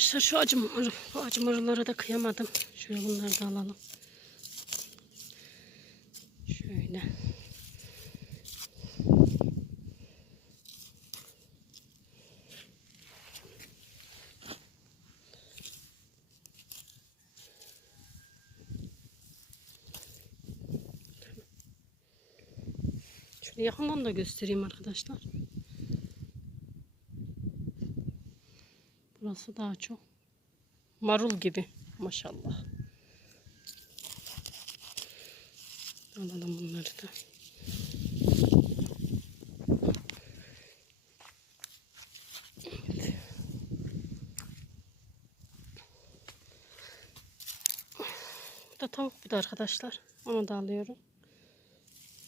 Arkadaşlar şu acımar, bu acımarılara da kıyamadım. Şöyle bunları da alalım. Şöyle. Şöyle yakından da göstereyim arkadaşlar. Burası daha çok marul gibi maşallah. Alalım bunları da. Bu da tavuk bir de arkadaşlar. Onu da alıyorum.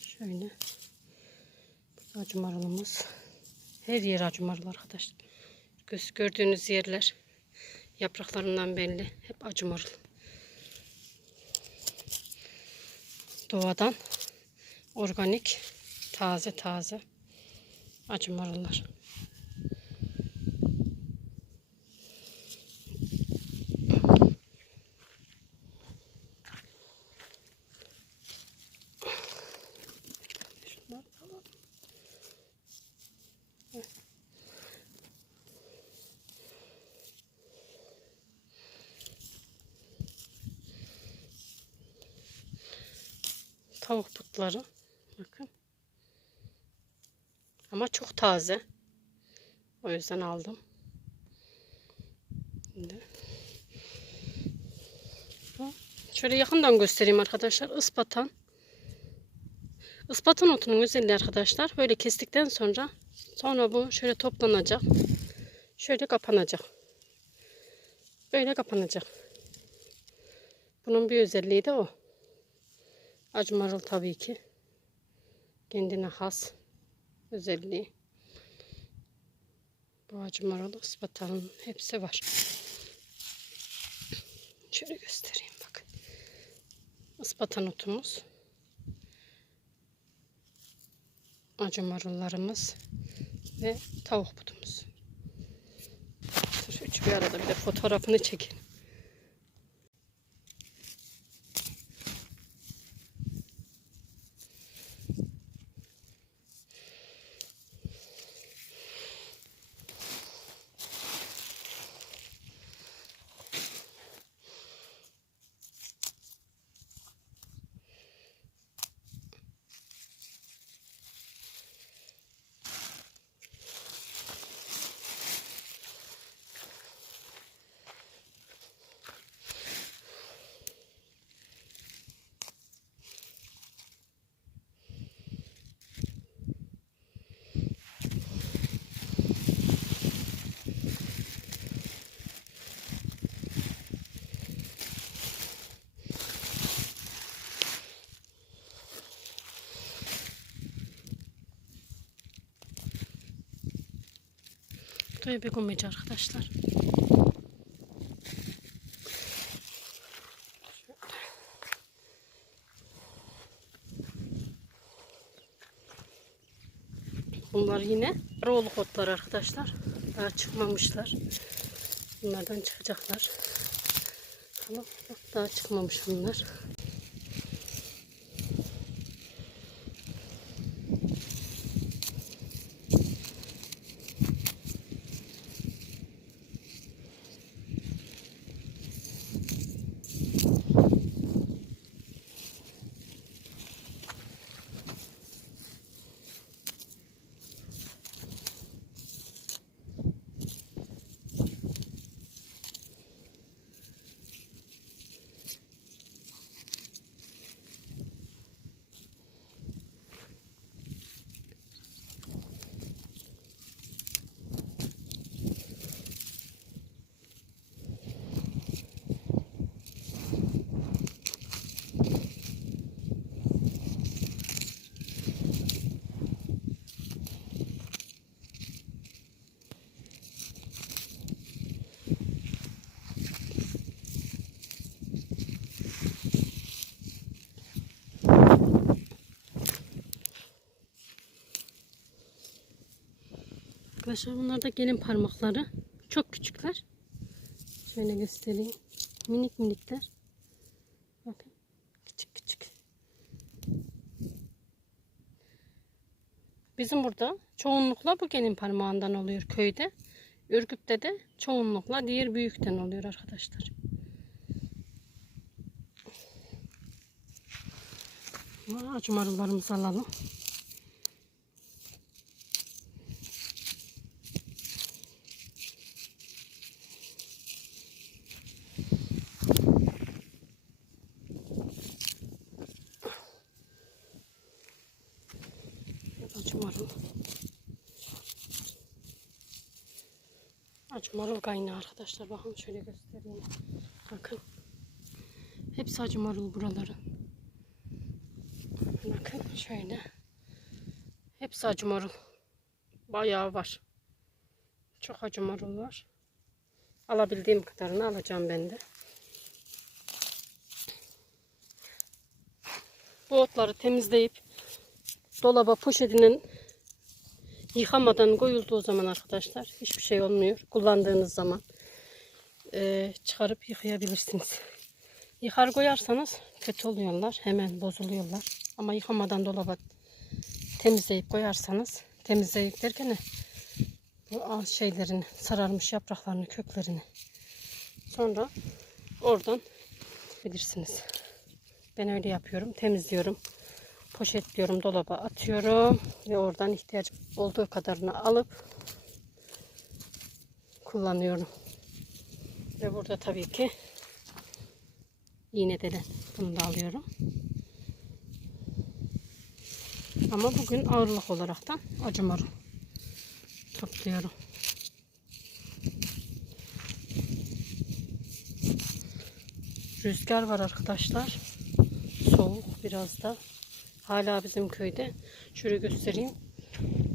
Şöyle. Bu da acı. Her yer acı marul arkadaşlar. Gördüğünüz yerler yapraklarından belli. Hep acı marul. Doğadan organik, taze taze acı marullar. Şunları da alalım. Putları. Bakın. Ama çok taze. O yüzden aldım. Şimdi. Şöyle yakından göstereyim arkadaşlar. Ispatan. Ispatan otunun özelliği arkadaşlar. Böyle kestikten sonra sonra bu şöyle toplanacak. Şöyle kapanacak. Böyle kapanacak. Bunun bir özelliği de o. Acı tabii ki. Kendine has özelliği. Bu acı marul ıspatanın hepsi var. Şöyle göstereyim bakın. Ispatan otumuz. Acı marullarımız ve tavuk butumuz. Üç bir arada bir de fotoğrafını çekin. Bir gumeci arkadaşlar. Bunlar yine roğluk otlar arkadaşlar. Daha çıkmamışlar. Bunlardan çıkacaklar. Tamam. Daha çıkmamış bunlar. Arkadaşlar bunlar da gelin parmakları. Çok küçükler. Şöyle göstereyim. Minik minikler. Bakın. Küçük küçük. Bizim burada çoğunlukla bu gelin parmağından oluyor köyde. Ürgüp'te de çoğunlukla diğer büyükten oluyor arkadaşlar. Acı marullarımızı alalım. Acı marul. Acı marul kaynağı arkadaşlar. Bakın şöyle göstereyim. Bakın. Hepsi acı marul buraların. Bakın şöyle. Hepsi acı marul. Bayağı var. Çok acı marul var. Alabildiğim kadarını alacağım ben de. Bu otları temizleyip dolaba poşetinin yıkamadan koyulduğu zaman arkadaşlar hiçbir şey olmuyor. Kullandığınız zaman eee, çıkarıp yıkayabilirsiniz. Yıkar koyarsanız kötü oluyorlar. Hemen bozuluyorlar. Ama yıkamadan dolaba temizleyip koyarsanız temizleyip derken bu şeylerini sararmış yapraklarını köklerini sonra oradan bilirsiniz. Ben öyle yapıyorum. Temizliyorum. Poşetliyorum. Dolaba atıyorum. Ve oradan ihtiyaç olduğu kadarını alıp kullanıyorum. Ve burada tabii ki iğnedelen bunu da alıyorum. Ama bugün ağırlık olaraktan acı marul topluyorum. Rüzgar var arkadaşlar. Soğuk biraz da. Hala bizim köyde. Şöyle göstereyim.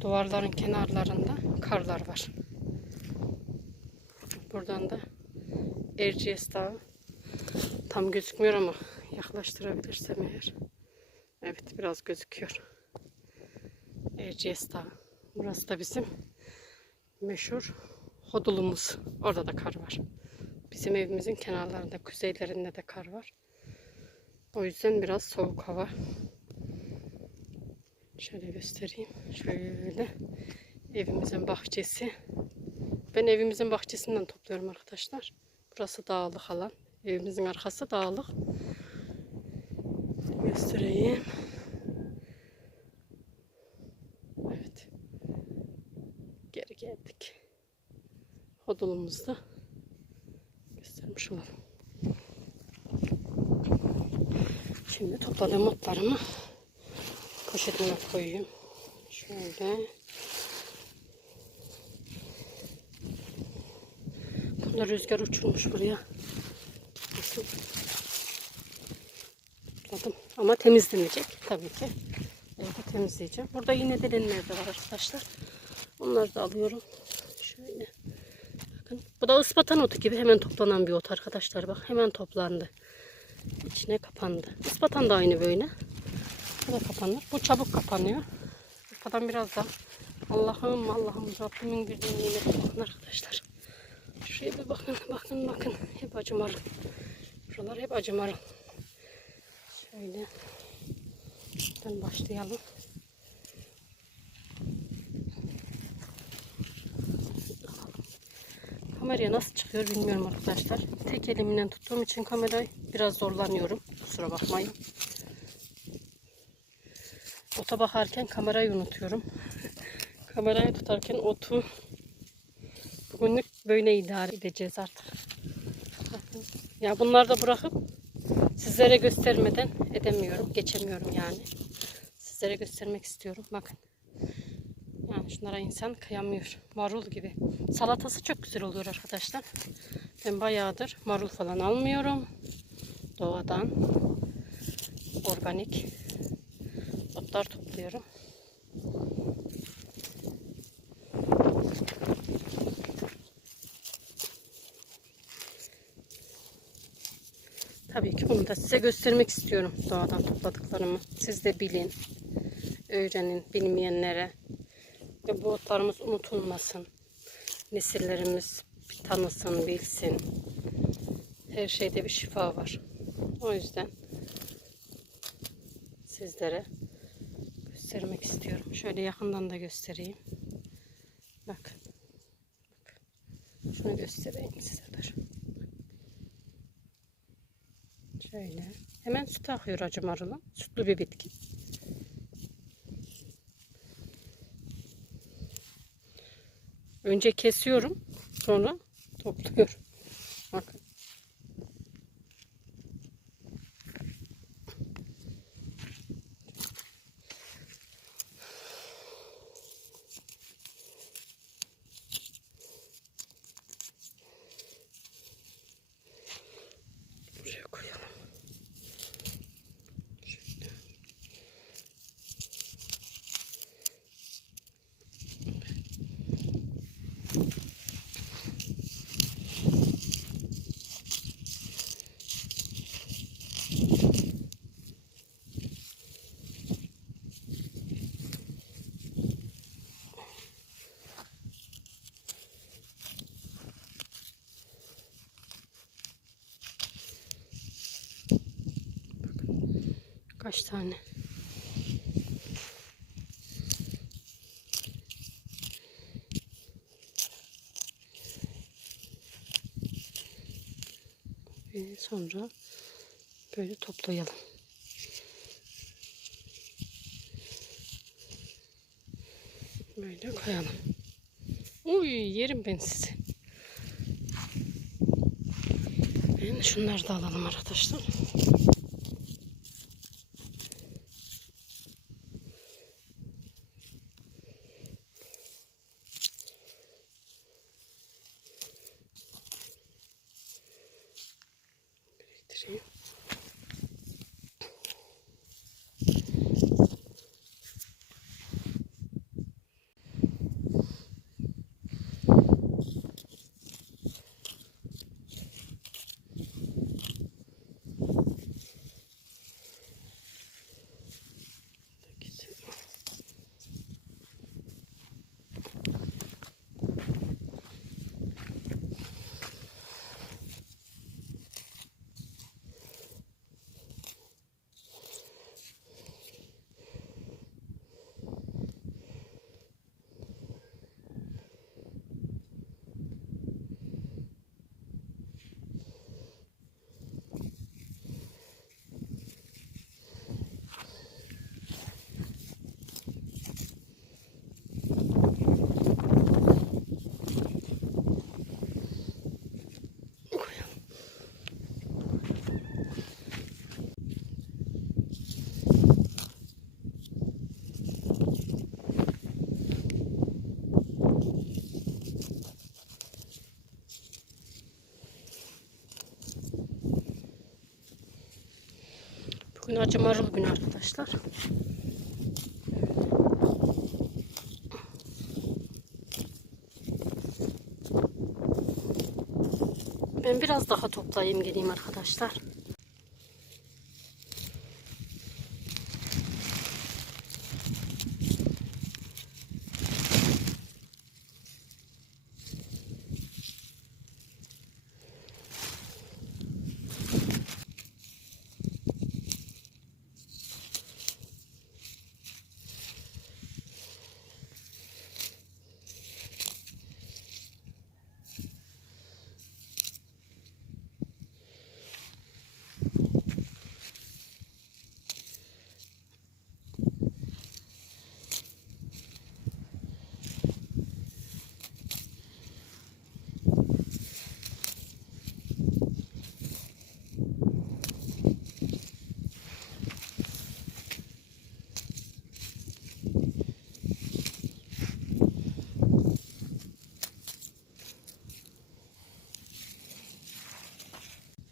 Duvarların kenarlarında karlar var. Buradan da Erciyes Dağı. Tam gözükmüyor ama yaklaştırabilirsem eğer. Evet biraz gözüküyor. Erciyes Dağı. Burası da bizim meşhur hodulumuz. Orada da kar var. Bizim evimizin kenarlarında, kuzeylerinde de kar var. O yüzden biraz soğuk hava. Şöyle göstereyim. Şöyle evimizin bahçesi. Ben evimizin bahçesinden topluyorum arkadaşlar. Burası dağlık alan. Evimizin arkası dağlık. Göstereyim. Evet. Geri geldik. Hodulumuzda göstermiş olalım. Şimdi topladığım otlarımı poşetime koyayım. Şöyle. Bunda rüzgar uçurmuş buraya. Topladım. Ama temizlenecek tabii ki. Evde temizleyeceğim. Burada yine delenler de var arkadaşlar. Onları da alıyorum. Şöyle. Bakın. Bu da ıspatan otu gibi hemen toplanan bir ot arkadaşlar. Bak hemen toplandı. İçine kapandı. Ispatan da aynı böyle. Bu da kapanır. Bu çabuk kapanıyor. Arkadan biraz da Allah'ım Allah'ım Rabbimin bir nimeti arkadaşlar. Şuraya bir bakın bakın bakın. Hep acı marul. Buralar hep acı marul. Şöyle. Şuradan başlayalım. Kameraya nasıl çıkıyor bilmiyorum arkadaşlar. Tek elimle tuttuğum için kamerayı biraz zorlanıyorum. Kusura bakmayın. Ota bakarken kamerayı unutuyorum. kamerayı tutarken otu bugünlük böyle idare edeceğiz artık. Ya bunları da bırakıp sizlere göstermeden edemiyorum. Geçemiyorum yani. Sizlere göstermek istiyorum. Bakın. Yani şunlara insan kıyamıyor. Marul gibi. Salatası çok güzel oluyor arkadaşlar. Ben bayağıdır marul falan almıyorum. Doğadan. Organik. Otlar topluyorum. Tabii ki bunu da size göstermek istiyorum doğadan topladıklarımı. Siz de bilin, öğrenin bilmeyenlere. Ve bu otlarımız unutulmasın. Nesillerimiz tanısın, bilsin. Her şeyde bir şifa var. O yüzden sizlere istiyorum. Şöyle yakından da göstereyim. Bak. Şunu göstereyim size dur. Şöyle. Hemen süt akıyor acı marulun. Sütlü bir bitki. Önce kesiyorum. Sonra topluyorum. Bakın. Kaç tane? Ve sonra böyle toplayalım. Böyle koyalım. Uy yerim ben sizi. Ben şunları da alalım arkadaşlar. Biriktireyim. Güzel. Bugün acı arkadaşlar. Ben biraz daha toplayayım geleyim arkadaşlar.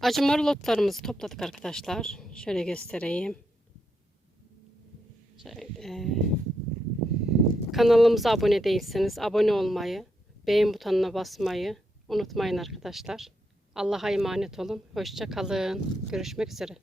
Acı marul otlarımızı topladık arkadaşlar. Şöyle göstereyim. Şöyle. Kanalımıza abone değilseniz abone olmayı, beğen butonuna basmayı unutmayın arkadaşlar. Allah'a emanet olun. Hoşça kalın. Görüşmek üzere.